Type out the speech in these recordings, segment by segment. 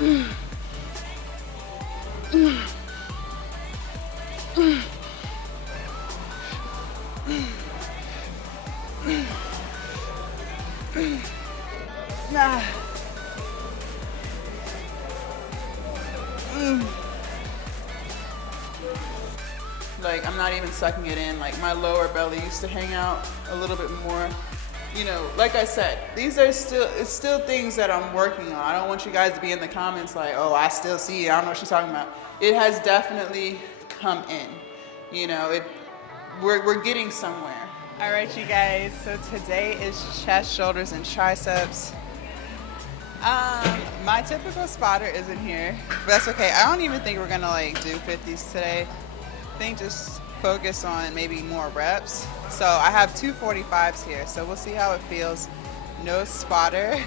Nah. Like, I'm not even sucking it in. Like, my lower belly used to hang out a little bit more. You know, like I said, these are it's still things that I'm working on. I don't want you guys to be in the comments like, oh, I still see it. I don't know what she's talking about. It has definitely come in. You know, we're getting somewhere. All right, you guys. So today is chest, shoulders, and triceps. My typical spotter isn't here, but that's okay. I don't even think we're gonna like do 50s today. I think just focus on maybe more reps. So I have 2 45s here, so we'll see how it feels. No spotter.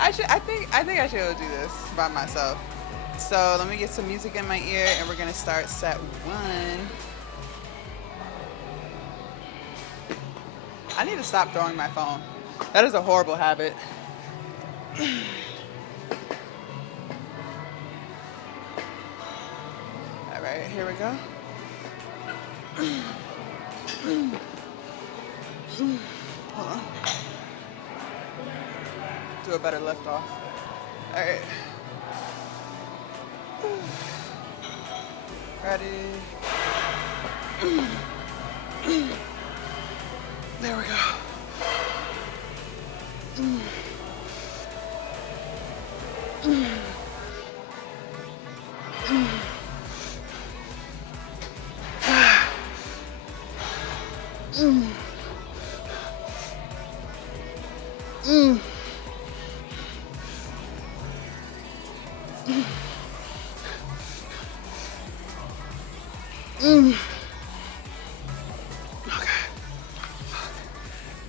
I think I should go do this by myself. So let me get some music in my ear and we're gonna start set 1. I need to stop throwing my phone. That is a horrible habit. All right, here we go. Hold on. Do a better lift off. All right. Ready. There we go.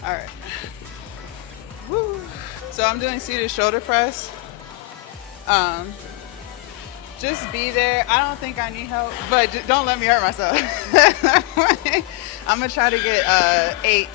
All right. Woo. So I'm doing seated shoulder press. Just be there. I don't think I need help, but don't let me hurt myself. I'm gonna try to get 8.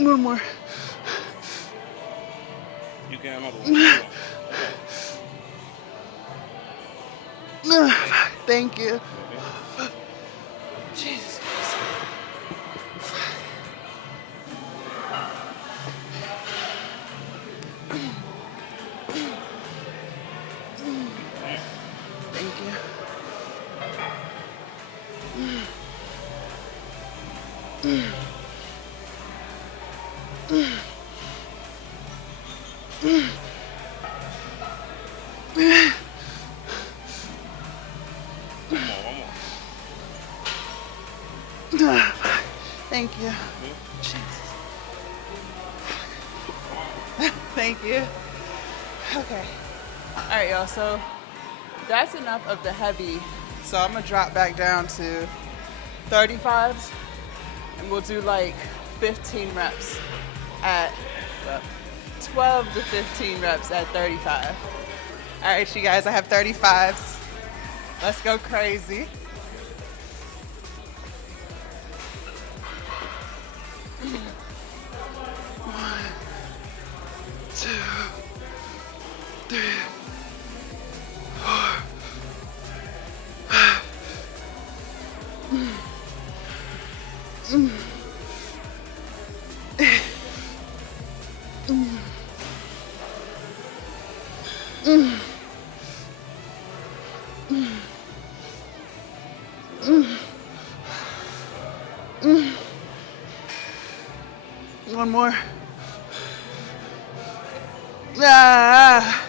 One more. You can have another one. Thank you. Jesus Christ. Thank you. Thank you. Jesus. Thank you. Okay. All right, y'all. So that's enough of the heavy. So I'm gonna drop back down to 35s, and we'll do like 15 reps at 12 to 15 reps at 35. All right, you guys. I have 35s. Let's go crazy. 1, 2, 3, 4, 5. One more. Ah.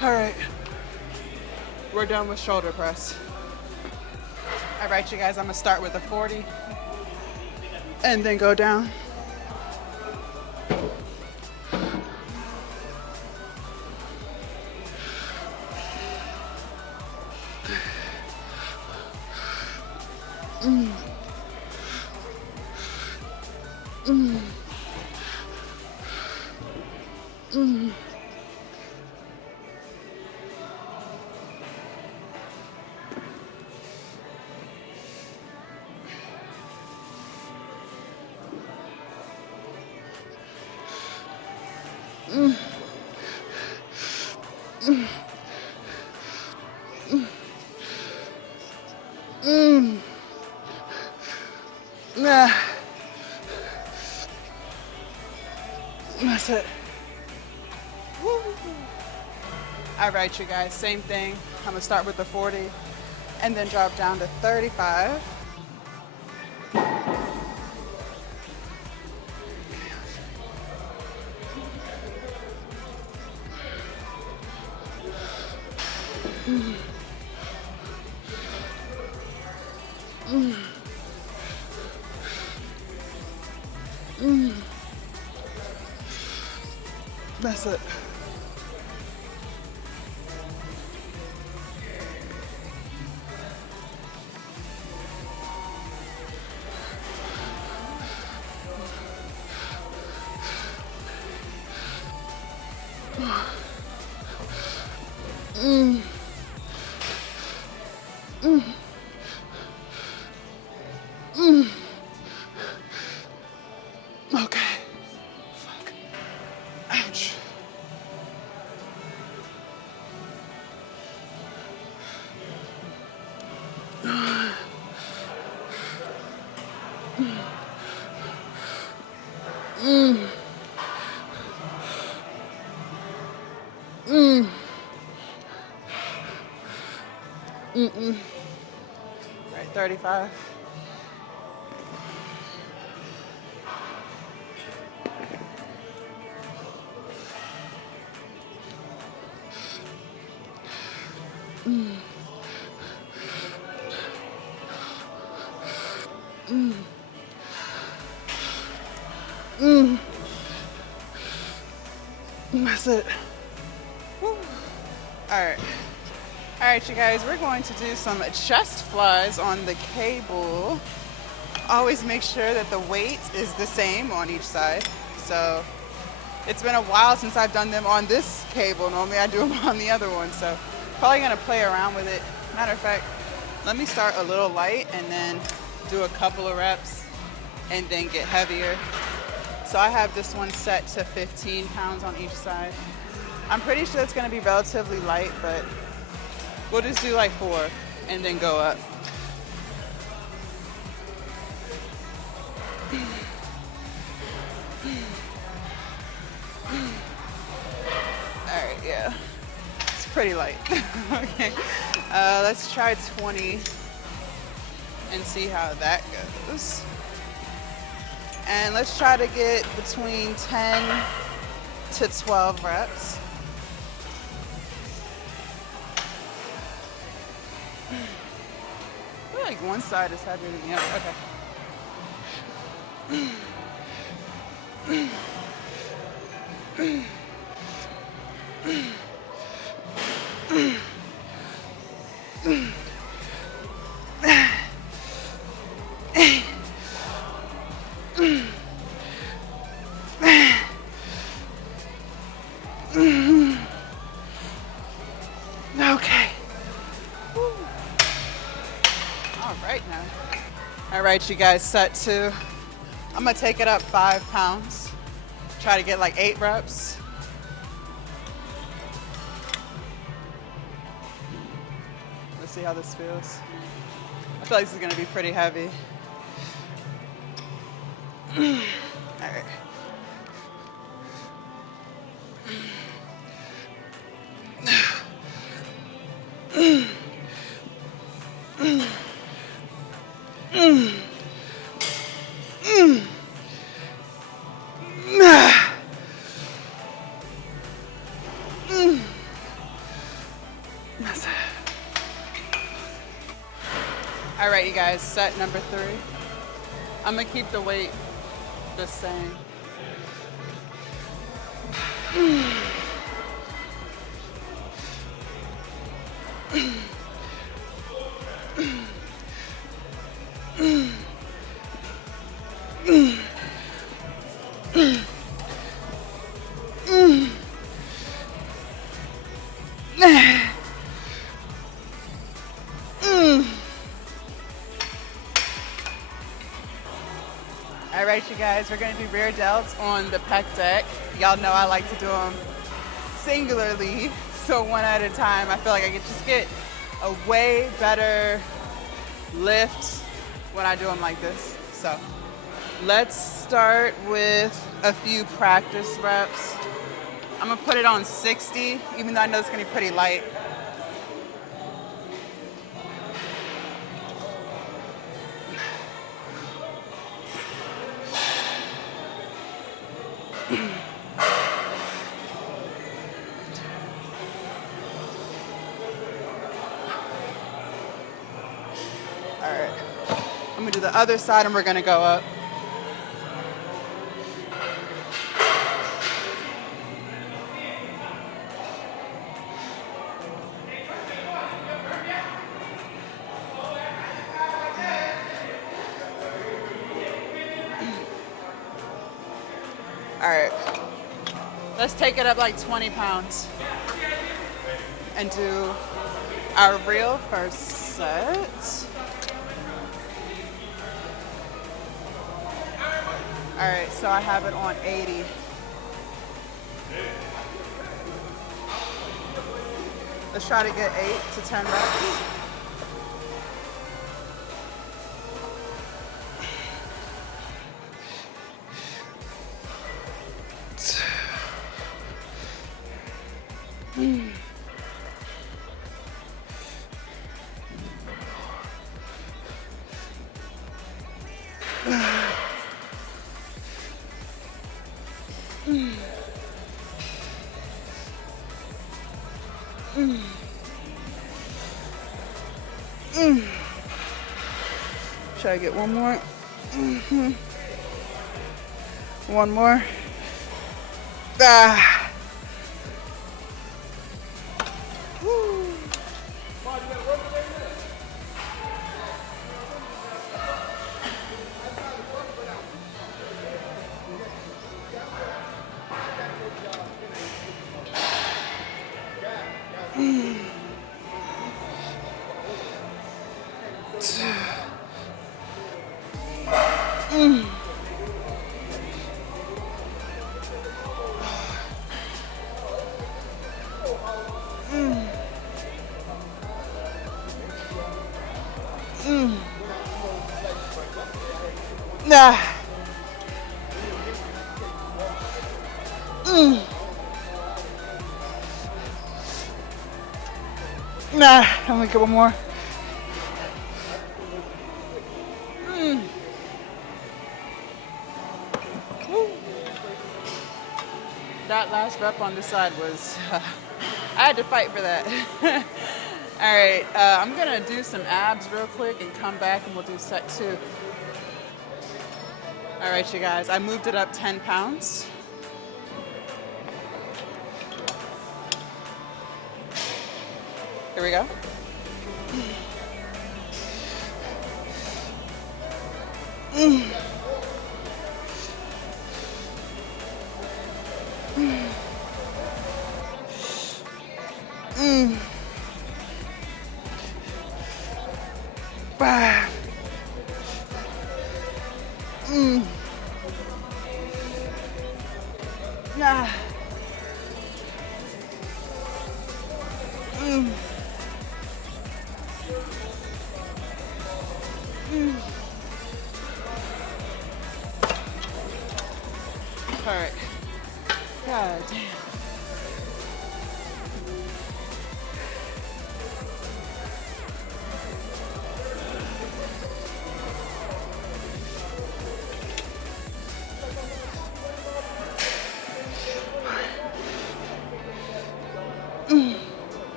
All right. We're done with shoulder press. All right, you guys, I'm gonna start with a 40 and then go down. Nah. That's it. Woo. All right, you guys, same thing. I'm gonna start with the 40 and then drop down to 35. That's it. Okay. Fuck. Ouch. All right, 35. That's it. Woo. All right. All right, you guys, we're going to do some chest flies on the cable. Always make sure that the weight is the same on each side. So it's been a while since I've done them on this cable. Normally I do them on the other one. So probably gonna play around with it. Matter of fact, let me start a little light and then do a couple of reps and then get heavier. So I have this one set to 15 pounds on each side. I'm pretty sure it's gonna be relatively light, but we'll just do like 4 and then go up. All right, yeah, it's pretty light. Okay, let's try 20 and see how that goes. And let's try to get between 10 to 12 reps. I feel like one side is heavier than the other. Okay. All right now. All right, you guys, set 2. I'm gonna take it up 5 pounds. Try to get like 8 reps. Let's see how this feels. I feel like this is gonna be pretty heavy. All right. That's it. All right, you guys, set number 3. I'm gonna keep the weight the same. All right, you guys, we're gonna do rear delts on the pec deck. Y'all know I like to do them singularly, so one at a time. I feel like I could just get a way better lift when I do them like this. So let's start with a few practice reps. I'm gonna put it on 60, even though I know it's gonna be pretty light. All right, I'm gonna do the other side and we're gonna go up. All right, let's take it up like 20 pounds and do our real first set. All right, so I have it on 80. Let's try to get 8 to 10 reps. Should I get one more? One more. Ah. Woo. Nah. Nah, I'm gonna get one more. That last rep on this side was, I had to fight for that. All right, I'm gonna do some abs real quick and come back and we'll do set 2. All right, you guys, I moved it up 10 pounds. Here we go. Nah. All right. God damn.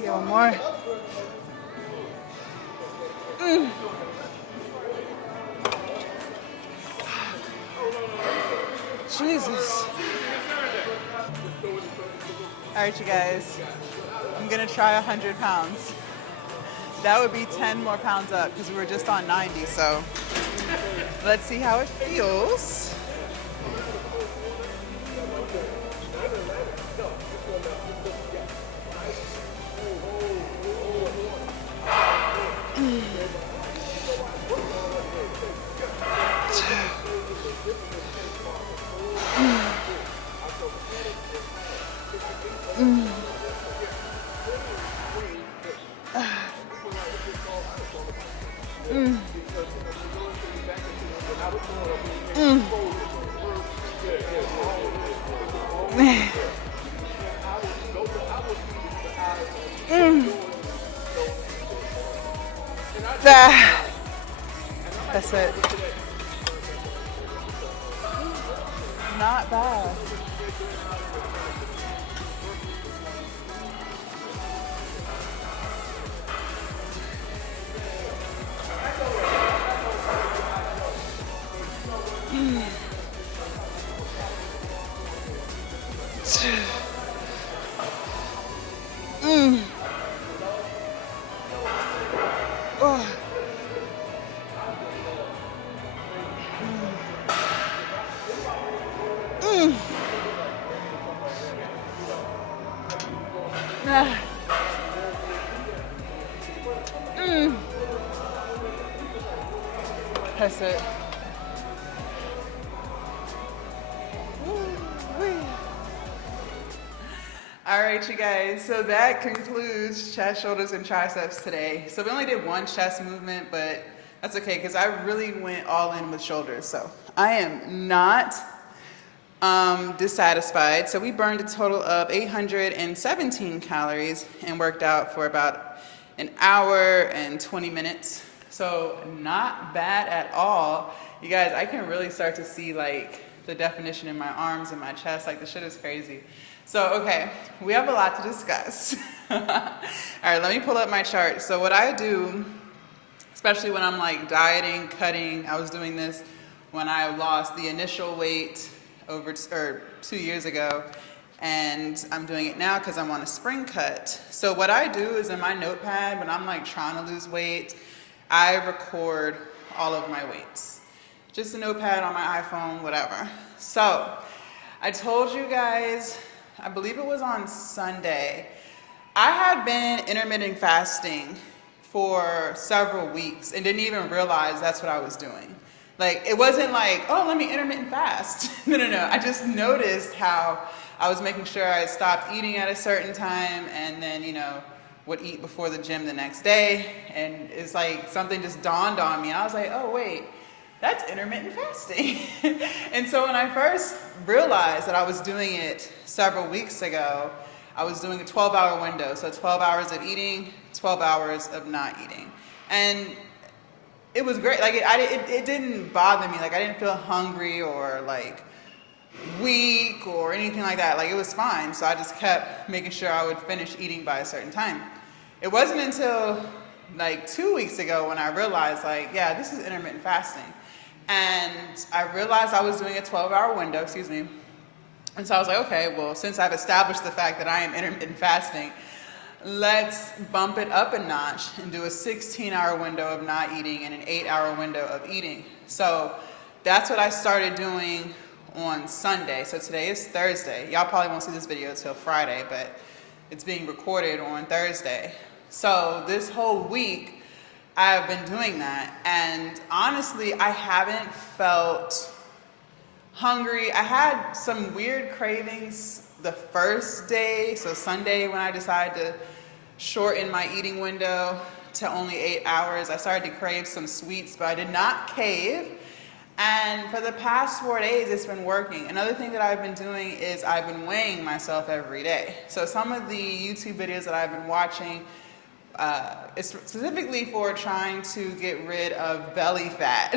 Get one more. Jesus. All right, you guys. I'm gonna try 100 pounds. That would be 10 more pounds up because we were just on 90, so let's see how it feels. That's it. Not bad. That's it. All right, you guys, so that concludes chest, shoulders, and triceps today. So we only did one chest movement, but that's okay because I really went all in with shoulders. So I am not dissatisfied. So we burned a total of 817 calories and worked out for about an hour and 20 minutes. So not bad at all. You guys, I can really start to see like the definition in my arms and my chest. Like the shit is crazy. So, okay, we have a lot to discuss. All right, let me pull up my chart. So what I do, especially when I'm like dieting, cutting, I was doing this when I lost the initial weight over 2 years ago, and I'm doing it now because I'm on a spring cut. So what I do is in my notepad, when I'm like trying to lose weight, I record all of my weights. Just a notepad on my iPhone, whatever. So I told you guys, I believe it was on Sunday, I had been intermittent fasting for several weeks and didn't even realize that's what I was doing. Like, it wasn't like, oh, let me intermittent fast. No. I just noticed how I was making sure I stopped eating at a certain time and then, would eat before the gym the next day. And it's like something just dawned on me. I was like, oh, wait, that's intermittent fasting. And so when I first realized that I was doing it several weeks ago, I was doing a 12-hour window. So 12 hours of eating, 12 hours of not eating. And it was great. Like it didn't bother me. Like I didn't feel hungry or like weak or anything like that. Like it was fine. So I just kept making sure I would finish eating by a certain time. It wasn't until like 2 weeks ago when I realized like, yeah, this is intermittent fasting. And I realized I was doing a 12-hour window, And so I was like, okay, well, since I've established the fact that I am intermittent fasting, let's bump it up a notch and do a 16-hour window of not eating and an 8-hour window of eating. So that's what I started doing on Sunday. So today is Thursday. Y'all probably won't see this video until Friday, but it's being recorded on Thursday. So this whole week, I've been doing that, and honestly, I haven't felt hungry. I had some weird cravings the first day, so Sunday when I decided to shorten my eating window to only 8 hours, I started to crave some sweets, but I did not cave. And for the past 4 days, it's been working. Another thing that I've been doing is I've been weighing myself every day. So some of the YouTube videos that I've been watching, it's specifically for trying to get rid of belly fat.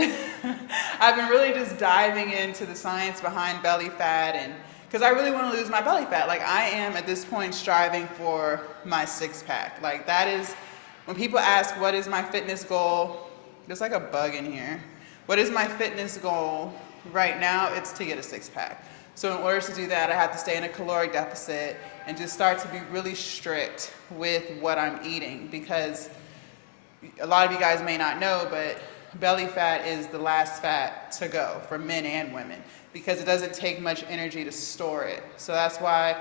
I've been really just diving into the science behind belly fat, and because I really want to lose my belly fat. Like I am at this point striving for my 6-pack. Like that is, when people ask what is my fitness goal, there's like a bug in here. What is my fitness goal right now? It's to get a 6-pack. So in order to do that, I have to stay in a caloric deficit and just start to be really strict with what I'm eating, because a lot of you guys may not know, but belly fat is the last fat to go for men and women, because it doesn't take much energy to store it. So that's why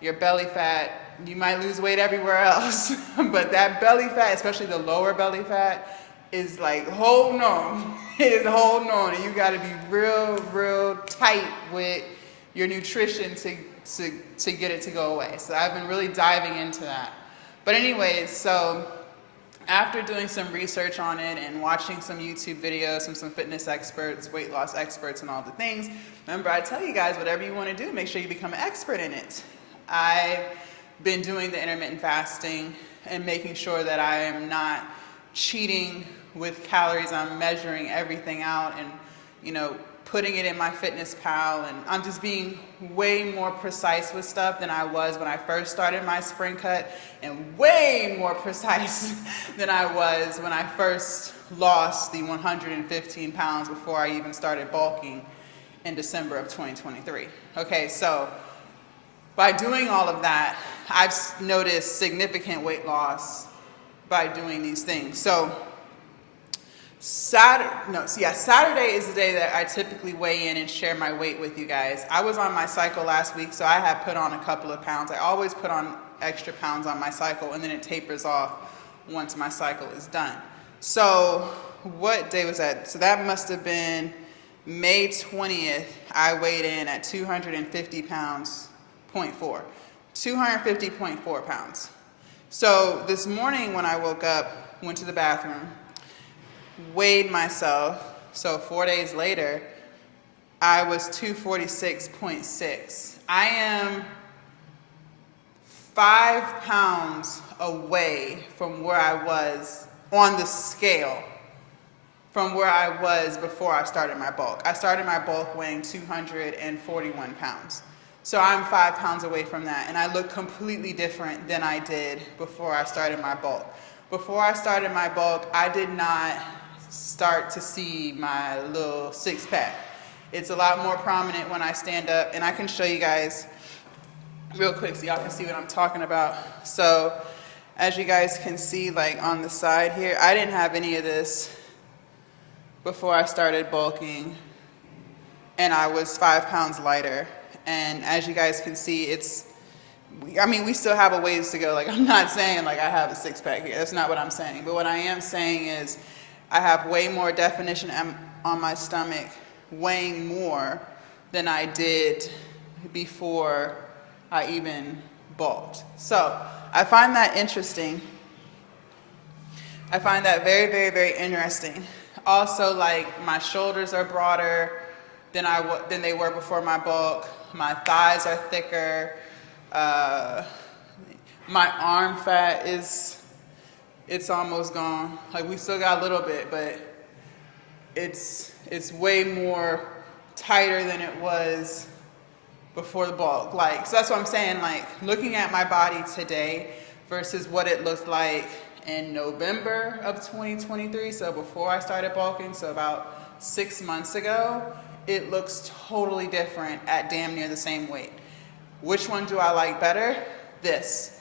your belly fat, you might lose weight everywhere else, but that belly fat, especially the lower belly fat, is like holding on. It is holding on, and you got to be real tight with your nutrition to get it to go away. So I've been really diving into that. But anyways, so after doing some research on it and watching some YouTube videos from some fitness experts, weight loss experts, and all the things, remember I tell you guys, whatever you want to do, make sure you become an expert in it. I've been doing the intermittent fasting and making sure that I am not cheating with calories. I'm measuring everything out and, you know, putting it in my fitness pal, and I'm just being way more precise with stuff than I was when I first started my spring cut, and way more precise than I was when I first lost the 115 pounds before I even started bulking in December of 2023. Okay, so by doing all of that, I've noticed significant weight loss by doing these things. So Saturday is the day that I typically weigh in and share my weight with you guys. I was on my cycle last week, so I have put on a couple of pounds. I always put on extra pounds on my cycle, and then it tapers off once my cycle is done. So what day was that? So that must have been May 20th. I weighed in at 250 pounds, 0.4. 250.4 pounds. So this morning when I woke up, went to the bathroom, weighed myself, so 4 days later, I was 246.6. I am 5 pounds away from where I was on the scale, from where I was before I started my bulk. I started my bulk weighing 241 pounds. So I'm 5 pounds away from that, and I look completely different than I did before I started my bulk. Before I started my bulk, I did not start to see my little six pack. It's a lot more prominent when I stand up, and I can show you guys real quick so y'all can see what I'm talking about. So as you guys can see, like on the side here, I didn't have any of this before I started bulking, and I was 5 pounds lighter. And as you guys can see, we still have a ways to go. Like, I'm not saying like I have a six pack here. That's not what I'm saying. But what I am saying is I have way more definition on my stomach, weighing more than I did before I even bulked. So I find that interesting. I find that very interesting. Also, like, my shoulders are broader than they were before my bulk. My thighs are thicker. My arm fat it's almost gone. Like, we still got a little bit, but it's way more tighter than it was before the bulk. Like, so that's what I'm saying. Like, looking at my body today versus what it looked like in November of 2023, so before I started bulking, so about 6 months ago, it looks totally different at damn near the same weight. Which one do I like better? This.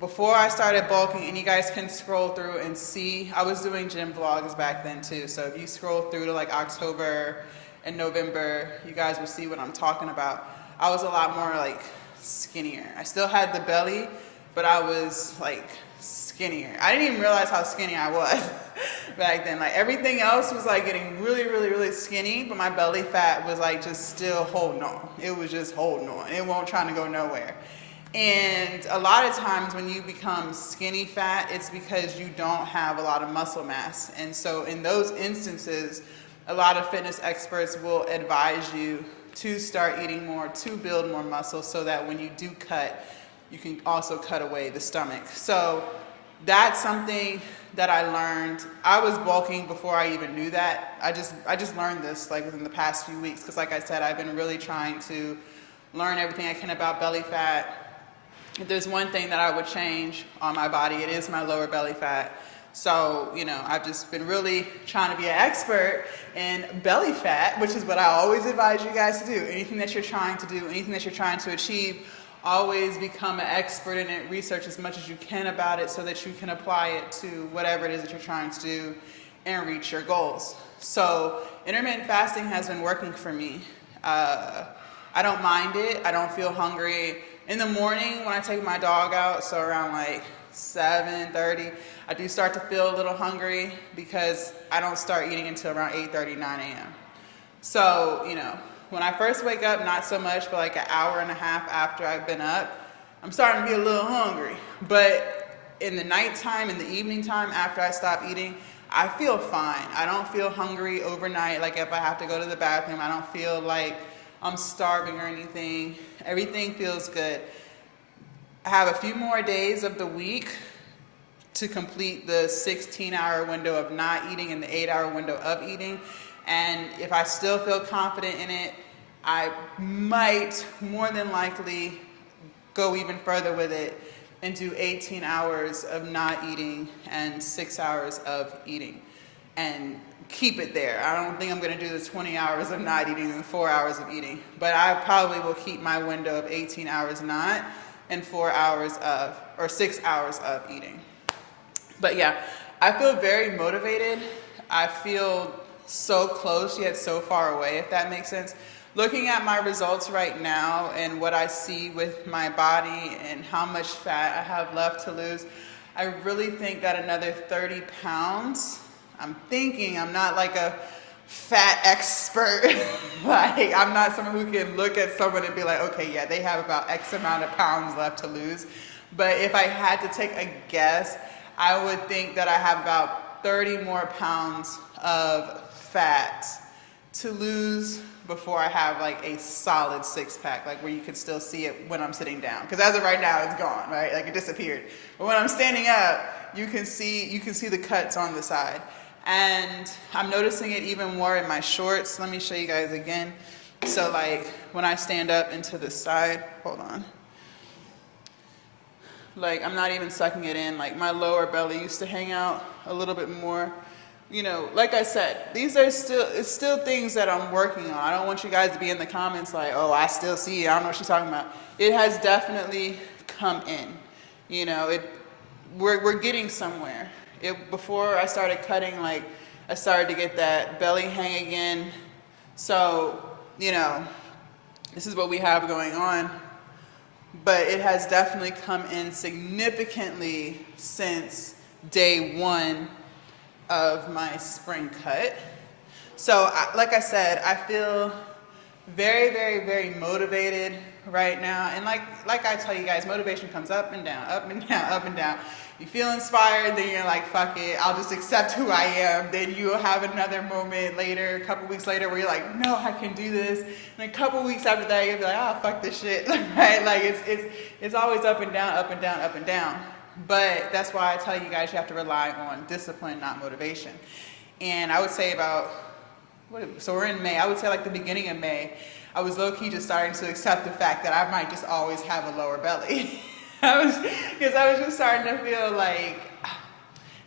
Before I started bulking, and you guys can scroll through and see, I was doing gym vlogs back then too, so if you scroll through to like October and November, you guys will see what I'm talking about. I was a lot more like skinnier. I still had the belly, but I was like skinnier. I didn't even realize how skinny I was back then. Like, everything else was like getting really skinny, but my belly fat was like just still holding on. It was just holding on. It won't trying to go nowhere. And a lot of times when you become skinny fat, it's because you don't have a lot of muscle mass. And so in those instances, a lot of fitness experts will advise you to start eating more, to build more muscle, so that when you do cut, you can also cut away the stomach. So that's something that I learned. I was bulking before I even knew that. I just learned this like within the past few weeks, because like I said, I've been really trying to learn everything I can about belly fat. If there's one thing that I would change on my body, it is my lower belly fat. So, I've just been really trying to be an expert in belly fat, which is what I always advise you guys to do. Anything that you're trying to do, anything that you're trying to achieve, always become an expert in it. Research as much as you can about it so that you can apply it to whatever it is that you're trying to do and reach your goals. So, intermittent fasting has been working for me. I don't mind it. I don't feel hungry. In the morning when I take my dog out, so around like 7:30, I do start to feel a little hungry because I don't start eating until around 8:30, 9 a.m. So, when I first wake up, not so much, but like an hour and a half after I've been up, I'm starting to be a little hungry. But in the nighttime, in the evening time, after I stop eating, I feel fine. I don't feel hungry overnight. Like if I have to go to the bathroom, I don't feel like I'm starving or anything. Everything feels good. I have a few more days of the week to complete the 16-hour window of not eating and the 8-hour window of eating. And if I still feel confident in it, I might more than likely go even further with it and do 18 hours of not eating and 6 hours of eating and keep it there. I don't think I'm going to do the 20 hours of not eating and 4 hours of eating, but I probably will keep my window of 18 hours not and 4 hours of, or 6 hours of eating. But yeah, I feel very motivated. I feel so close yet so far away, if that makes sense. Looking at my results right now and what I see with my body and how much fat I have left to lose, I really think that another 30 pounds, I'm not like a fat expert. Like, I'm not someone who can look at someone and be like, okay, yeah, they have about X amount of pounds left to lose. But if I had to take a guess, I would think that I have about 30 more pounds of fat to lose before I have like a solid six-pack, like where you can still see it when I'm sitting down. Because as of right now, it's gone, right? Like it disappeared. But when I'm standing up, you can see the cuts on the side. And I'm noticing it even more in my shorts. Let me show you guys again. So like when I stand up into the side, hold on. Like I'm not even sucking it in. Like my lower belly used to hang out a little bit more. Like I said, it's still things that I'm working on. I don't want you guys to be in the comments like, oh, I still see it. I don't know what she's talking about. It has definitely come in. We're getting somewhere. Before I started cutting, like I started to get that belly hang again. So, this is what we have going on. But it has definitely come in significantly since day one of my spring cut. So like I said, I feel very, very, very motivated right now. And like I tell you guys, motivation comes up and down, up and down, up and down. You feel inspired, then you're like, fuck it, I'll just accept who I am. Then you'll have another moment later, a couple weeks later, where you're like, no, I can do this. And a couple weeks after that, you'll be like, oh, fuck this shit, right? Like it's always up and down, up and down, up and down. But that's why I tell you guys you have to rely on discipline, not motivation. And I would say so we're in May. I would say like the beginning of May, I was low-key just starting to accept the fact that I might just always have a lower belly. Because I was just starting to feel like,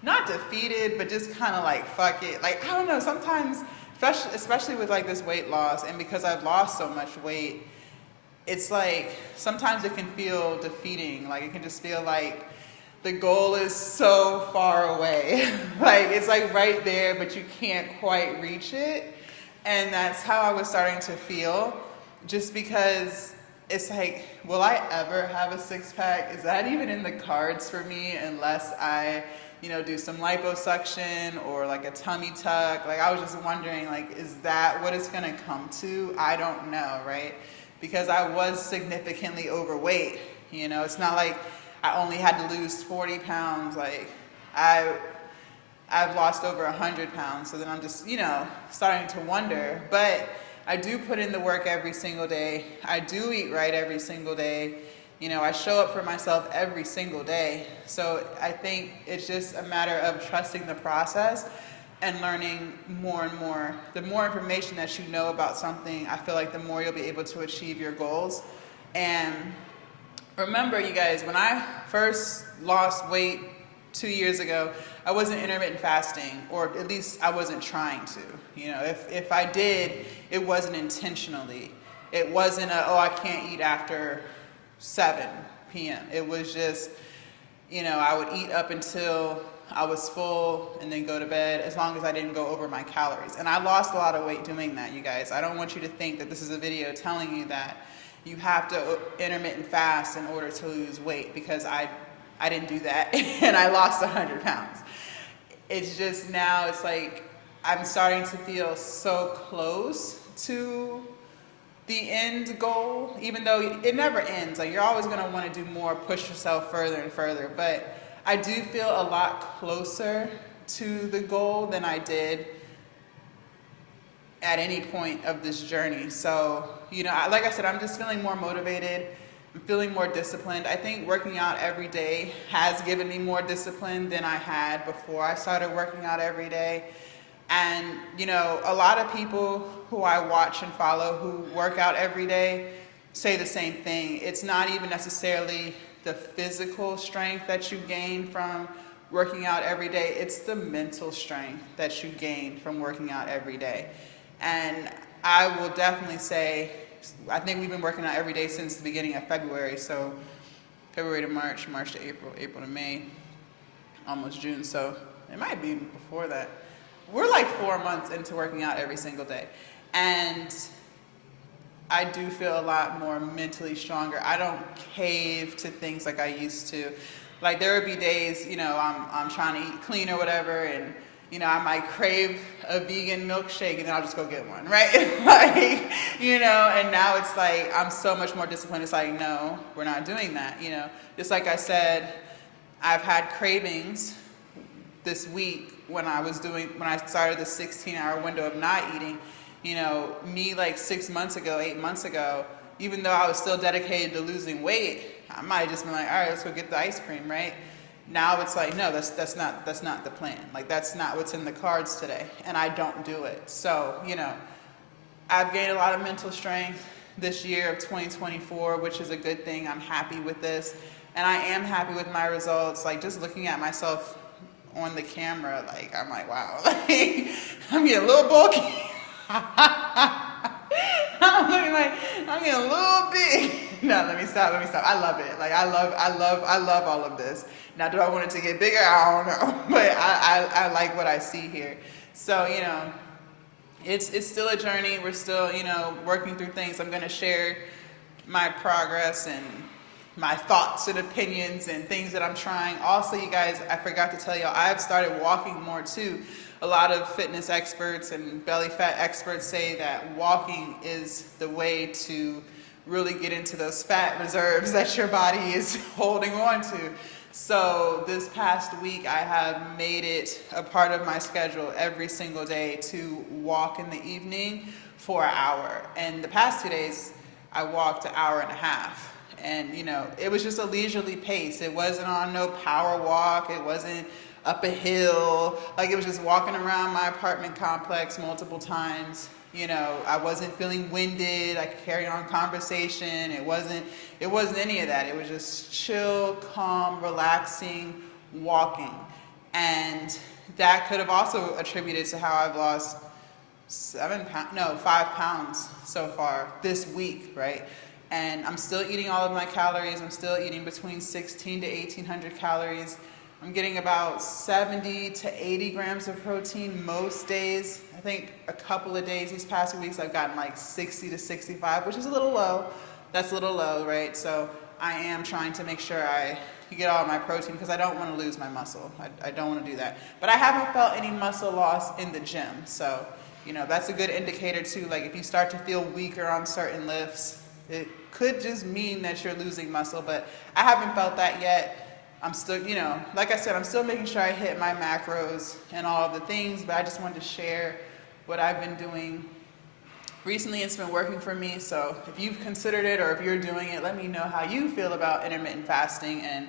not defeated, but just kind of like, fuck it. Like, I don't know, sometimes, especially with like this weight loss, and because I've lost so much weight, it's like, sometimes it can feel defeating. Like, it can just feel like the goal is so far away. Like, it's like right there, but you can't quite reach it. And that's how I was starting to feel, just because it's like, will I ever have a six-pack? Is that even in the cards for me unless I, do some liposuction or like a tummy tuck? Like, I was just wondering, like, is that what it's gonna come to? I don't know, right? Because I was significantly overweight. It's not like I only had to lose 40 pounds. Like, I've lost over 100 pounds. So then I'm just, starting to wonder. But I do put in the work every single day. I do eat right every single day. I show up for myself every single day. So I think it's just a matter of trusting the process and learning more and more. The more information that you know about something, I feel like the more you'll be able to achieve your goals. And remember, you guys, when I first lost weight 2 years ago, I wasn't intermittent fasting, or at least I wasn't trying to. You know, if I did, it wasn't intentionally. It wasn't a, oh, I can't eat after 7 p.m. It was just, you know, I would eat up until I was full and then go to bed, as long as I didn't go over my calories. And I lost a lot of weight doing that, you guys. I don't want you to think that this is a video telling you that you have to intermittent fast in order to lose weight, because I didn't do that and I lost 100 pounds. It's just now it's like I'm starting to feel so close to the end goal, even though it never ends. Like, you're always going to want to do more, push yourself further and further, but I do feel a lot closer to the goal than I did at any point of this journey. So, you know, like I said, I'm just feeling more motivated. I'm feeling more disciplined. I think working out every day has given me more discipline than I had before I started working out every day. And, you know, a lot of people who I watch and follow who work out every day say the same thing. It's not even necessarily the physical strength that you gain from working out every day. It's the mental strength that you gain from working out every day. And I will definitely say, I think we've been working out every day since the beginning of February. So February to March, March to April, April to May, almost June. So it might be before that. We're like 4 months into working out every single day. And I do feel a lot more mentally stronger. I don't cave to things like I used to. Like, there would be days, you know, I'm trying to eat clean or whatever, and, you know, I might crave a vegan milkshake, and then I'll just go get one, right? Like, you know, and now it's like I'm so much more disciplined. It's like, no, we're not doing that, you know. Just like I said, I've had cravings this week when I started the 16-hour window of not eating. You know, me like 6 months ago, 8 months ago, even though I was still dedicated to losing weight, I might have just been like, all right, let's go get the ice cream, right? Now it's like, no, that's not the plan. Like, that's not what's in the cards today, and I don't do it. So, you know, I've gained a lot of mental strength this year of 2024, which is a good thing. I'm happy with this, and I am happy with my results. Like, just looking at myself on the camera, like, I'm like, wow, like, I'm getting a little bulky. I'm looking like I'm getting a little big. No, let me stop. I love it. Like, I love all of this. Now, do I want it to get bigger? I don't know, but I like what I see here. So, you know, it's still a journey. We're still, you know, working through things. I'm going to share my progress and my thoughts and opinions and things that I'm trying. Also, you guys, I forgot to tell y'all, I've started walking more too. A lot of fitness experts and belly fat experts say that walking is the way to really get into those fat reserves that your body is holding on to. So this past week, I have made it a part of my schedule every single day to walk in the evening for an hour. And the past 2 days, I walked an hour and a half. And, you know, it was just a leisurely pace. It wasn't on no power walk. It wasn't up a hill. Like, it was just walking around my apartment complex multiple times. You know, I wasn't feeling winded. I could carry on conversation. It wasn't any of that. It was just chill, calm, relaxing walking. And that could have also attributed to how I've lost 5 pounds so far this week, right? And I'm still eating all of my calories. I'm still eating between 16 to 1,800 calories. I'm getting about 70 to 80 grams of protein most days. I think a couple of days these past weeks I've gotten like 60 to 65, which is a little low. That's a little low, right? So I am trying to make sure I get all my protein, because I don't want to lose my muscle. I don't want to do that. But I haven't felt any muscle loss in the gym. So, you know, that's a good indicator too. Like, if you start to feel weaker on certain lifts, it could just mean that you're losing muscle, but I haven't felt that yet. I'm still, you know, like I said, I'm still making sure I hit my macros and all of the things, but I just wanted to share what I've been doing. Recently, it's been working for me, so if you've considered it or if you're doing it, let me know how you feel about intermittent fasting and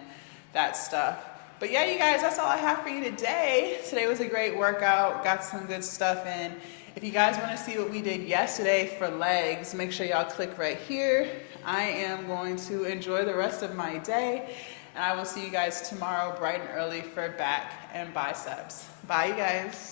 that stuff. But yeah, you guys, that's all I have for you today. Today was a great workout, got some good stuff in. If you guys want to see what we did yesterday for legs, make sure y'all click right here. I am going to enjoy the rest of my day. And I will see you guys tomorrow bright and early for back and biceps. Bye, you guys.